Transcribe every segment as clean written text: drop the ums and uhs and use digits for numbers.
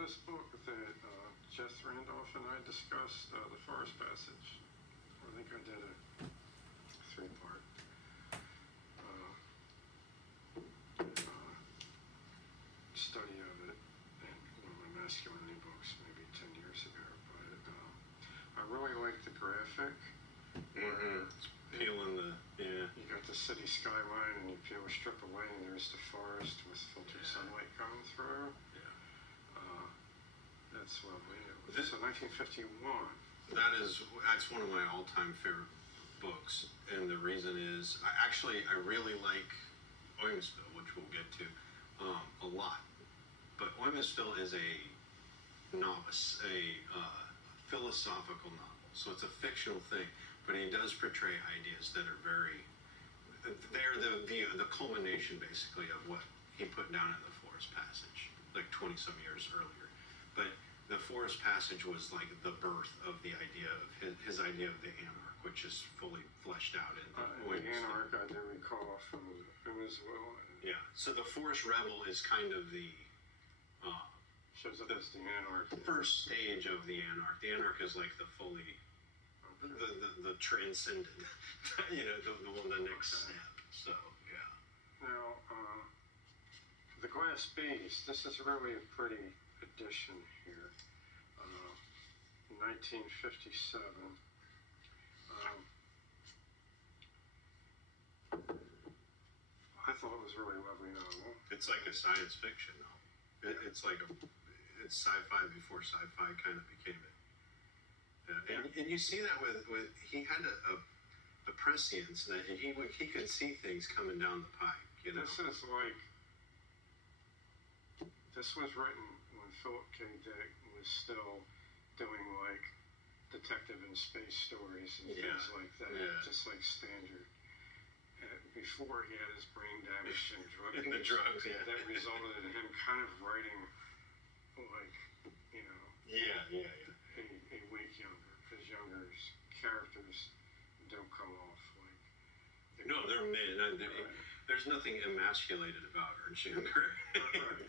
this book that Jeff Randolph and I discussed, The Forest Passage. I think I did a 3-part study of it in one of my masculinity books maybe 10 years ago. But I really like the graphic. Peeling you got the city skyline and you peel a strip away and there's the forest with filtered sunlight coming through. That's lovely. This is 1951. That's one of my all-time favorite books, and the reason is I really like Oymasville, which we'll get to a lot. But Oymasville is a philosophical novel, so it's a fictional thing, but he does portray ideas that are they're the culmination basically of what he put down in the Forest Passage, like 20-some years earlier. But the Forest Passage was like the birth of the idea of his idea of the anarch, which is fully fleshed out in the anarch, I do recall from him as well. Yeah, so the Forest Rebel is kind of the shows up as the anarch. First stage of the anarch. The anarch is like the fully the transcendent, the next step. So yeah. Now, the Glass Beast. This is really a pretty edition here. 1957. I thought it was a really lovely novel. It's like a science fiction novel. It's sci-fi before sci-fi kind of became it. And you see that with he had a prescience that he could see things coming down the pike. This was written when Philip K. Dick was still doing like detective and space stories and things like that, just like standard. Before he had his brain damage and drug use, the drugs, that resulted in him kind of writing like, a week younger, because Younger's characters don't come off like. They're men. There's nothing emasculated about Ernst Junger.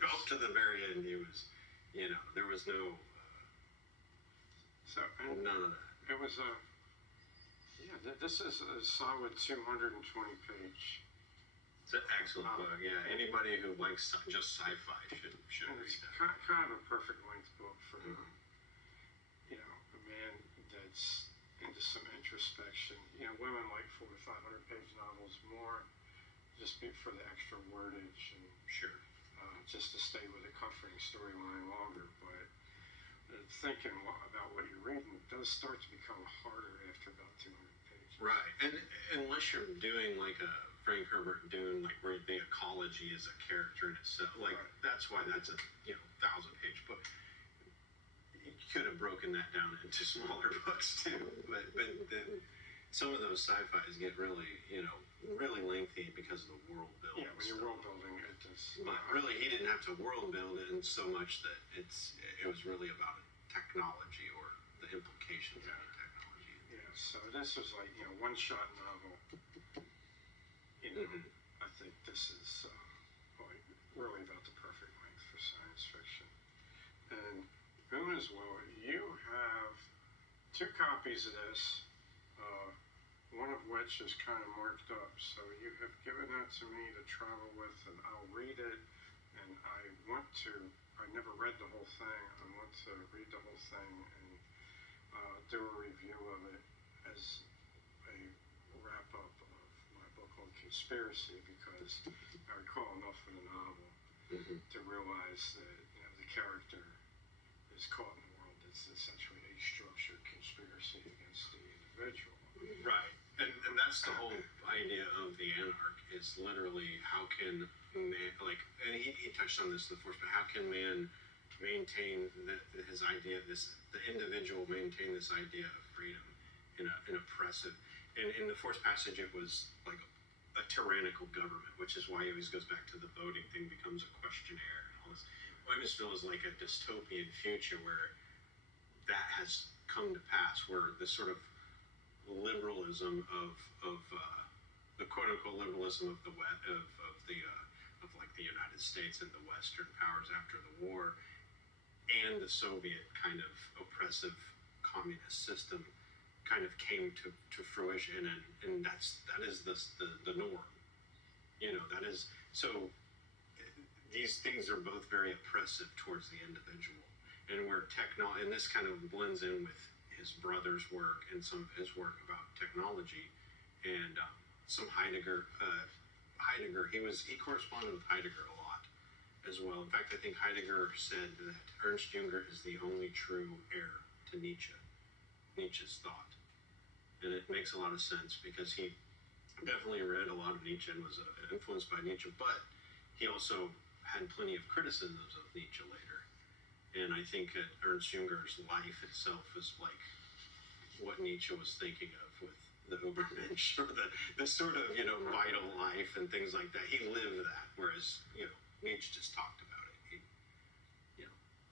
Up to the very end, he was, there was no. None of that. It was this is a solid 220-page. It's an excellent book. Yeah, anybody who likes just sci-fi should read that. Kind of a perfect length book for a man that's into some introspection. Women like 400 to 500-page novels more, just for the extra wordage and just to stay with a comforting storyline longer. But thinking about what you're reading does start to become harder after about 200 pages. Right, and unless you're doing like a Frank Herbert Dune, like where the ecology is a character in itself, that's why that's a 1,000-page book. You could have broken that down into smaller books too, but some of those sci-fis get really really lengthy because of the world building. Yeah, when you're world building, it does. But really, he didn't have to world build it in so much that it was really about technology or the implications of technology. Yeah, so this was like one-shot novel. I think this is really about the perfect length for science fiction. And as well, you have 2 copies of this. One of which is kind of marked up, so you have given that to me to travel with, and I'll read it. And I never read the whole thing. I want to read the whole thing and do a review of it as a wrap-up of my book on conspiracy, because I recall enough of the novel to realize that the character is caught in a world that's essentially a structured conspiracy against the individual. Right. And that's the whole idea of the anarch, is literally how can man, and he touched on this in the Force, but how can man maintain his idea, the individual maintain this idea of freedom in an oppressive, and in the Force Passage it was like a tyrannical government, which is why he always goes back to the voting thing, becomes a questionnaire and all this. Oymasville is like a dystopian future where that has come to pass, where the sort of liberalism of the quote-unquote liberalism of the United States and the Western powers after the war and the Soviet kind of oppressive communist system kind of came to fruition, and that is the norm. That is so. These things are both very oppressive towards the individual, and where and this kind of blends in with his brother's work and some of his work about technology, and some Heidegger. He corresponded with Heidegger a lot as well. In fact, I think Heidegger said that Ernst Junger is the only true heir to Nietzsche's thought. And it makes a lot of sense because he definitely read a lot of Nietzsche and was influenced by Nietzsche, but he also had plenty of criticisms of Nietzsche later. And I think that Ernst Junger's life itself is like what Nietzsche was thinking of with the Übermensch, or the sort of, vital life and things like that. He lived that, whereas, Nietzsche just talked about it.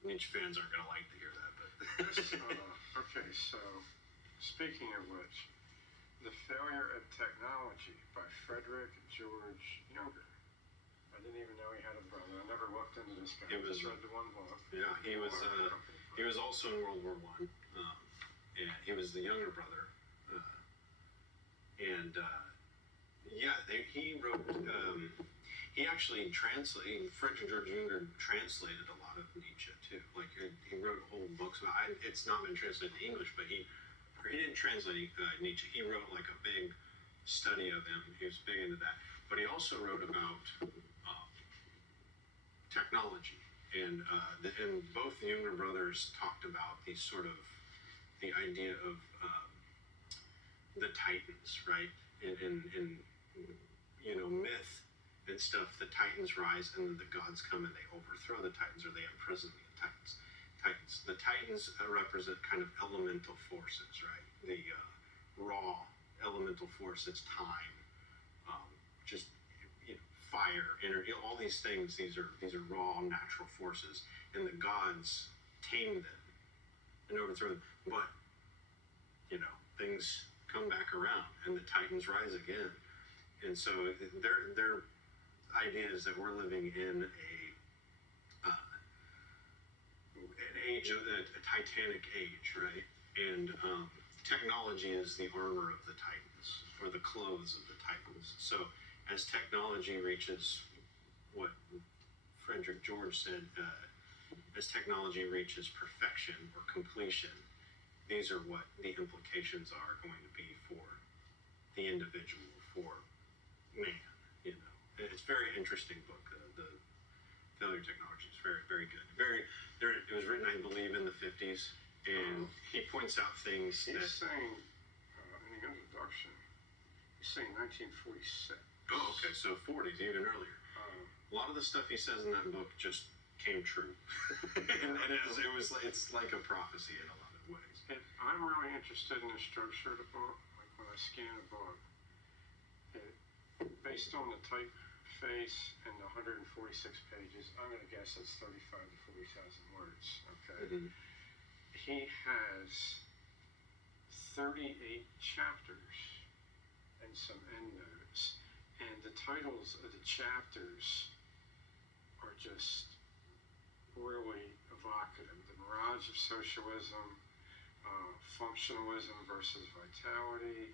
Nietzsche fans aren't going to like to hear that, but... Okay, so, speaking of which, The Failure of Technology by Friedrich George Junger. I didn't even know he had a brother. I never looked into this guy. I just read the one book. Yeah, he was also in World War I, and he was the younger brother. He wrote. He actually Friedrich George Junger translated a lot of Nietzsche too. Like he wrote whole books about. It's not been translated to English, but he didn't translate Nietzsche. He wrote like a big study of him. He was big into that. But he also wrote about technology, and both the Junger brothers talked about the idea of the Titans, right? In myth and stuff, the Titans rise and the gods come and they overthrow the Titans, or they imprison the Titans. The Titans represent kind of elemental forces, right? The raw elemental forces, time, just fire, energy, all these things. These are raw natural forces, and the gods tame them and overthrow them. But things come back around, and the Titans rise again. And so their idea is that we're living in an age of a Titanic age, right? And technology is the armor of the Titans, or the clothes of the Titans. So as technology reaches what Friedrich George said, as technology reaches perfection or completion, these are what the implications are going to be for the individual, for man. It's a very interesting book. The Failure of Technology is very, very good. It was written, I believe, in the 50s, and he points out things saying, in the introduction, he's saying 1946. Oh, okay, so 40s, even earlier. A lot of the stuff he says in that book just came true, and it's like a prophecy in a lot of ways. And I'm really interested in the structure of the book. Like when I scan a book, based on the typeface and the 146 pages, I'm going to guess it's 35 to 40,000 words. Okay. Mm-hmm. He has 38 chapters and some endnotes, and the titles of the chapters are just really evocative. The Mirage of Socialism, Functionalism versus Vitality,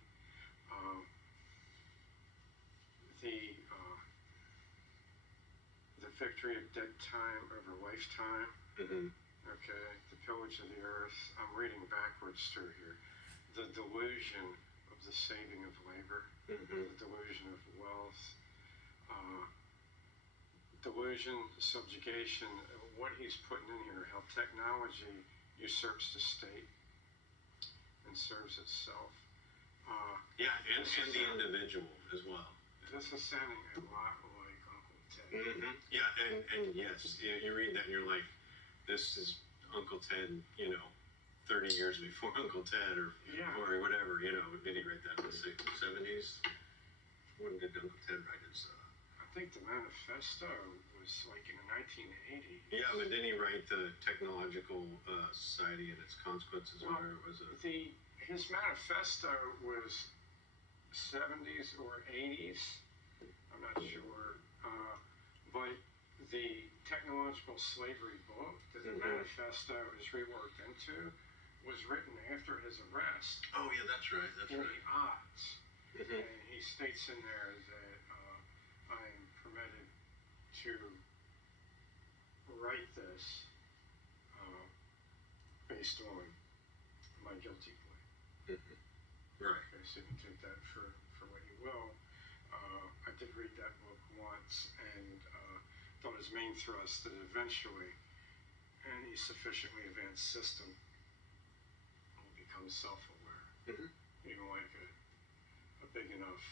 the Victory of Dead Time over Lifetime. Mm-hmm. Okay, The Pillage of the Earth. I'm reading backwards through here. The Delusion of the Saving of Labor. Mm-hmm. The Delusion of Wealth. Delusion, subjugation. What he's putting in here, how technology usurps the state and serves itself. And the individual as well. This is sounding a lot like Uncle Ted. Mm-hmm. Yeah, and yes, you read that and you're like, this is Uncle Ted, 30 years before Uncle Ted, or whatever, did he write that in the 70s? When did Uncle Ted write his... I think the manifesto was like in the 1980s. Yeah, but didn't he write the Technological Society and its Consequences, or was it? His manifesto was 70s or 80s. I'm not sure. But the technological slavery book that the manifesto is reworked into was written after his arrest Oh yeah, that's right. That's in right. the odds. And he states in there that I am permitted to write this based on my guilty plea. Right. Okay, so you can take that for what you will. I did read that book once and thought his main thrust that eventually any sufficiently advanced system will become self-aware. Even like a big enough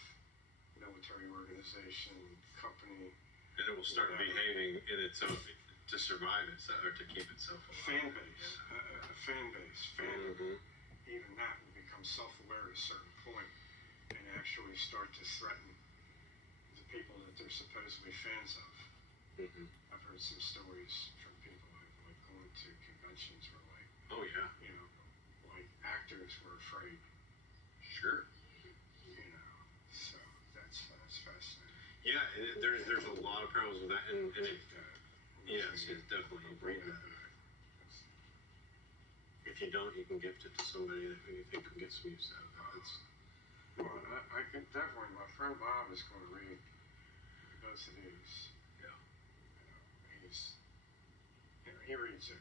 military organization, company, And it will start behaving in its own to survive itself or to keep itself alive. fan base, fandom. Even that will become self-aware at a certain point and actually start to threaten the people that they're supposedly fans of. I've heard some stories from people who've like gone to conventions where like, Oh yeah. you know, like actors were afraid, Sure. you know. So that's fascinating. Yeah, there's a lot of problems with that, and it, yes, it definitely Bring bring that that. back. If you don't, you can gift it to somebody that you think can get some use out of it. That's, Well, I can definitely. My friend Bob is going to read both of these. yeah. You know, he reads it